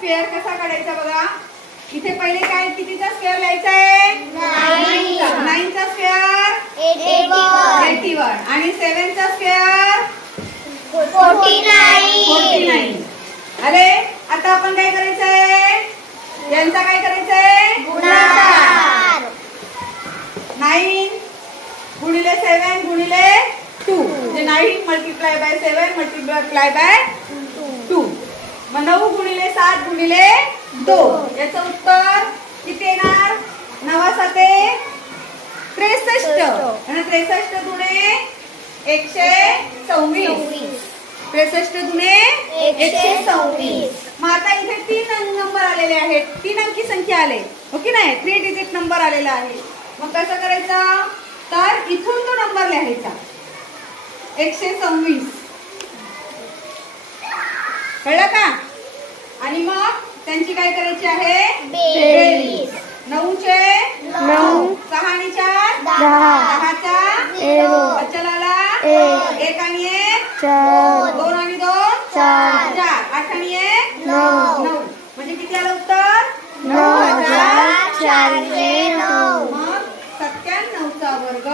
Square कसा काढायचा बघा. इथे पहिले काय कितीचा स्क्वेअर लिहायचा आहे? 9 चा स्क्वेअर 81 आणि 7 चा स्क्वेअर 49. अरे आता आपण काय करायचं आहे? यांचा काय करायचं आहे? गुणाकार. 9 गुणिले 7 गुणिले 2 म्हणजे 9 मल्टिप्लाय बाय 7 मल्टिप्लाय बाय 2. मग 9 गुणिले 7 गुणिले 2 याचं उत्तर किती येणार? 9 7 63 आणि 63 गुणे 126. 63 गुणे 126. मग आता इथे 3 नंबर आलेले आहेत. 3 अंकी संख्या आले हो की नाही? 3 डिजिट नंबर आलेला आहे. मग कसं करायचं? तर इथून तो नंबर लिहायचा 126. कळलं का? आणि मग त्यांची काय करायची आहे? बेरीज. 9 चे 9, 6 आणि 4 10 चा 0 चलाला 1 आणि 1 4 2 आणि 2 4 8 आणि 1 9 म्हणजे किती आलं उत्तर? 9409. मग 97 चा वर्ग